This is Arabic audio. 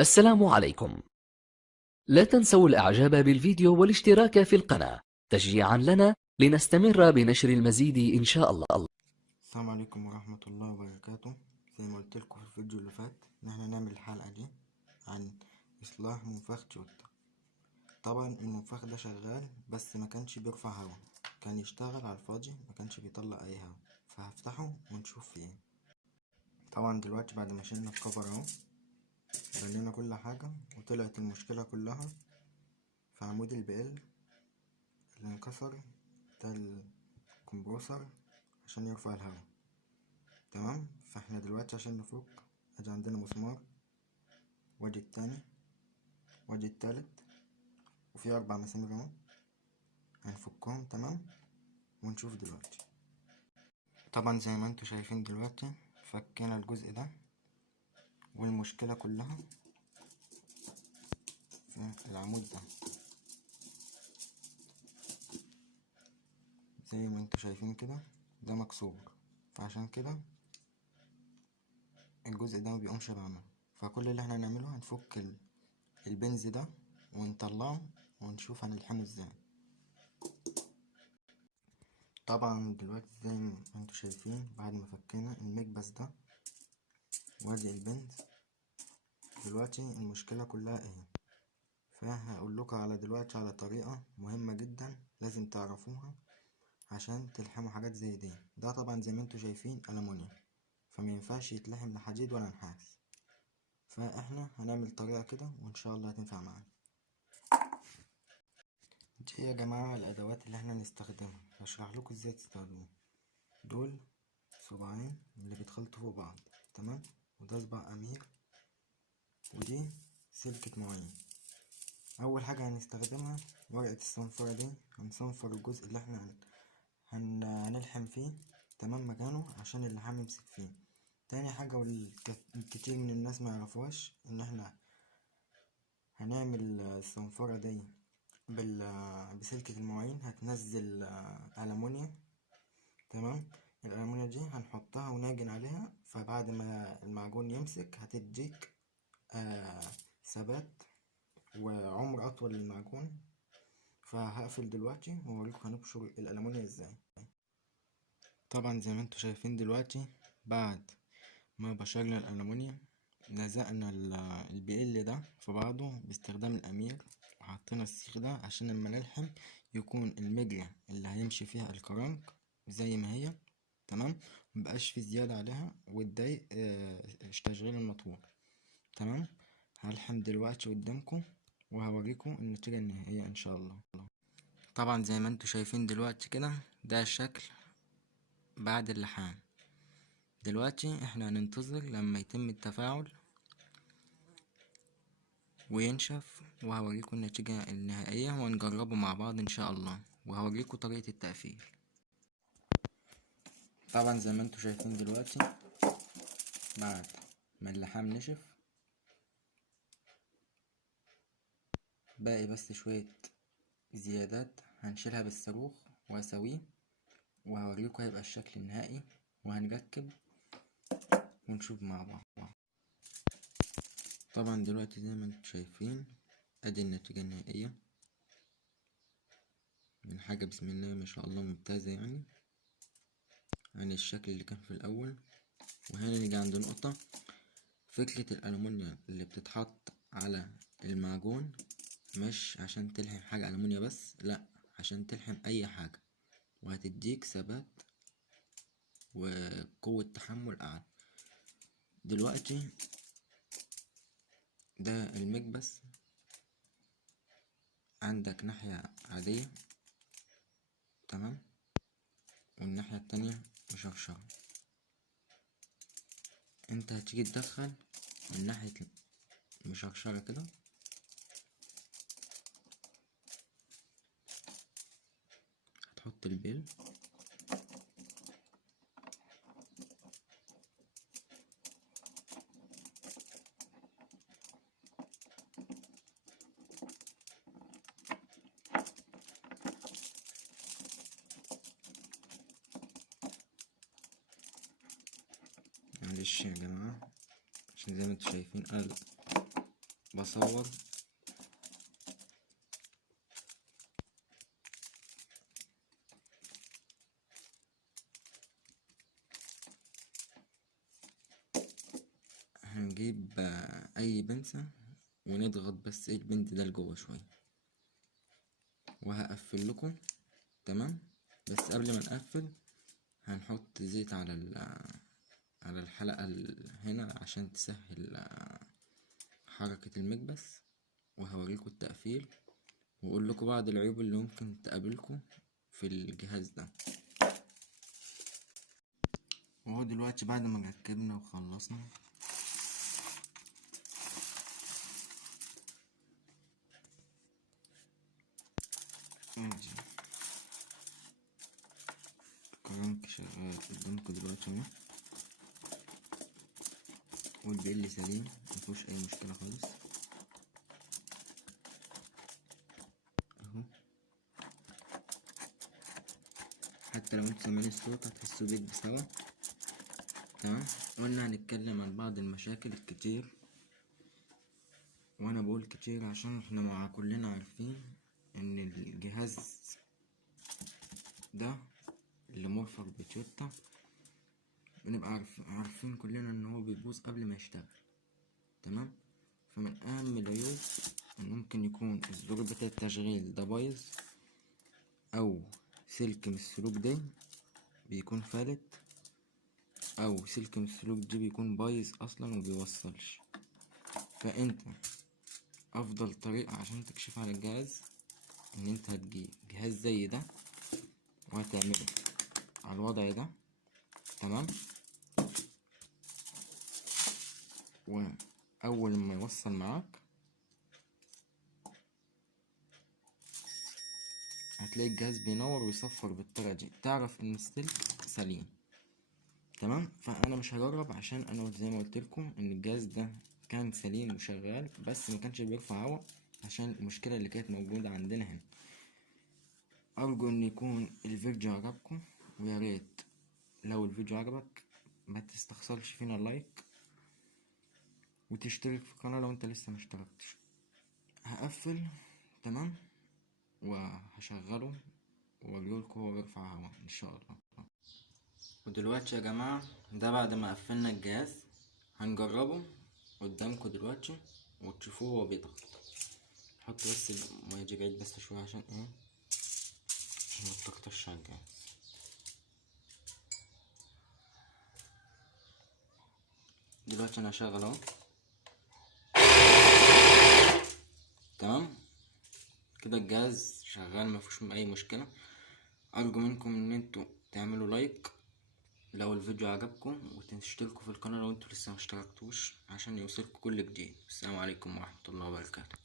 السلام عليكم. لا تنسوا الإعجاب بالفيديو والاشتراك في القناة تشجيعا لنا لنستمر بنشر المزيد إن شاء الله. السلام عليكم ورحمة الله وبركاته. زي ما قلت لكم في الفيديو اللي فات ان احنا نعمل الحلقة دي عن اصلاح منفخ تويوتا. طبعا المنفخ ده شغال بس ما كانش بيرفع هوا، كان يشتغل على الفاضي، ما كانش بيطلع اي هوا، فهفتحه ونشوف فيه ايه. طبعا دلوقتي بعد ما شلنا الكفر اهو بنينا كل حاجة، وطلعت المشكلة كلها في عمود البقل اللي انكسر، ده الكمبروسر عشان يرفع الهوا. تمام، فاحنا دلوقتي عشان نفك ادي عندنا مسمار، وادي التاني، وادي التالت، وفي 4 مسامير اهو هنفكهم. تمام، ونشوف دلوقتي. طبعا زي ما انتوا شايفين دلوقتي فكينا الجزء ده، والمشكلة كلها في العمود ده. زي ما انتوا شايفين كده ده مكسور، فعشان كده الجزء ده مبيقومش بعمل. فكل اللي احنا هنعمله هنفك البنز ده ونطلعه ونشوف هنلحمه ازاي. طبعا دلوقتي زي ما انتوا شايفين بعد ما فكينا المكبس ده وادي البنز، دلوقتي المشكلة كلها ايه. فهقول لكم دلوقتي على طريقة مهمة جدا لازم تعرفوها عشان تلحموا حاجات زي دي. ده طبعا زي ما انتوا شايفين ألمونيوم، فما ينفعش يتلحم بحديد ولا نحاس، فاحنا هنعمل طريقة كده وان شاء الله هتنفع معانا. دي يا جماعة الأدوات اللي احنا هنستخدمها، هشرح لكم ازاي تستخدموها. دول صباعين اللي بيتخلطوا فوق بعض، تمام، وده صباع أمير، ودي سلكة معين. أول حاجة هنستخدمها ورقة الصنفرة دي، هنصنفر الجزء اللي احنا هنلحم فيه، تمام، مكانه عشان اللحام يمسك فيه. تاني حاجة والكتير من الناس ما يعرفوهاش ان احنا هنعمل الصنفرة دي بسلكة المواعين، هتنزل ألمونيا. تمام، الألمونيا دي هنحطها ونعجن عليها، فبعد ما المعجون يمسك هتديك ثبات وعمر أطول للمعجون. فهقفل دلوقتي وأوريكم هنبشر الألمونيا ازاي. طبعا زي ما انتوا شايفين دلوقتي بعد ما بشرنا الألمونيا لزقنا البيل ده في بعضه باستخدام الأمير، وحطينا السيخ ده عشان لما نلحم يكون المجلة اللي هيمشي فيها الكرنك زي ما هي، تمام، مبقاش في زيادة عليها وتضايق تشغيل الموتور. تمام، هلحم دلوقتي قدامكم وهوريكم النتيجة النهائية ان شاء الله. طبعا زي ما انتوا شايفين دلوقتي كده ده الشكل بعد اللحام. دلوقتي احنا هننتظر لما يتم التفاعل وينشف، وهوريكم النتيجة النهائية ونجربه مع بعض ان شاء الله، وهوريكم طريقة التقفيل. طبعا زي ما انتوا شايفين دلوقتي بعد ما اللحام نشف باقي بس شوية زيادات هنشيلها بالصاروخ وهسويه وهوريكم هيبقى الشكل النهائي، وهنركب ونشوف مع بعض. طبعا دلوقتي زي ما انتوا شايفين ادي النتيجة النهائية من حاجة بسم الله ما شاء الله ممتازة، يعني عن الشكل اللي كان في الأول. وهنا نيجي عند نقطة، فكرة الألمونيا اللي بتتحط على المعجون مش عشان تلحم حاجة ألمونيا بس، لأ، عشان تلحم أي حاجة، وهتديك ثبات وقوة تحمل أعلى. دلوقتي ده المكبس، عندك ناحية عادية، تمام، والناحية التانية مشرشرة. انت هتيجي تدخل من ناحية مشرشرة كده، هتحط البيل معلش يا جماعة عشان زي ما انتوا شايفين انا بصور هنجيب اي بنسة ونضغط بس البنت ده لجوه شوية، وهقفل لكم. تمام. بس قبل ما نقفل هنحط زيت على الحلقة هنا عشان تسهل حركة المكبس، وهوريكم التقفيل واقول لكم بعض العيوب اللي ممكن تقابلكم في الجهاز ده. وهو دلوقتي بعد ما ركبنا وخلصنا ادي الكرنك شغال قدامكم دلوقتي اهو، والبيل سليم مفيهوش اي مشكلة خالص اهو. حتى لو انتوا سامعين الصوت هتحسوا بيه بسوا. تمام. قلنا هنتكلم عن بعض المشاكل الكتير، وانا بقول كتير عشان احنا مع كلنا عارفين ان الجهاز ده اللي مرفق بتويوتا بنبقى عارفين كلنا ان هو بيبوظ قبل ما يشتغل. تمام. فمن اهم العيوب ان ممكن يكون الزرار بتاع التشغيل ده بايظ، او سلك من السلوك ده بيكون فالت، او سلك من السلوك دي بيكون بايظ اصلا وبيوصلش. فانت افضل طريقة عشان تكشف على الجهاز ان انت هتجيب جهاز زي ده وهتعمله على الوضع ده. تمام. واول ما يوصل معاك هتلاقي الجهاز بينور ويصفر بالطريقة دي، تعرف ان السلك سليم. تمام. فانا مش هجرب عشان انا زي ما قلت لكم ان الجهاز ده كان سليم وشغال بس ما كانش بيرفع هوا عشان المشكلة اللي كانت موجودة عندنا هنا. ارجو ان يكون الفيديو عجبكم، ويا ريت لو الفيديو عجبك ما تستخسرش فينا اللايك وتشترك في القناة لو انت لسه مشتركتش. هقفل. تمام. وهشغله واوريلكوا هو بيرفع هوا ان شاء الله. ودلوقتي يا جماعة ده بعد ما قفلنا الجهاز هنجربه قدامكم دلوقتي وتشوفوه هو بيضغط. حط بس المية دي بعيد بس شوية عشان ايه متطرطش على الجهاز. دلوقتي انا هشغل اهو. تمام كده الجهاز شغال مفيش اي مشكلة. ارجو منكم ان انتوا تعملوا لايك لو الفيديو عجبكم، وتشتركوا في القناة لو انتوا لسه مشتركتوش عشان يوصلكوا كل جديد. السلام عليكم ورحمة الله وبركاته.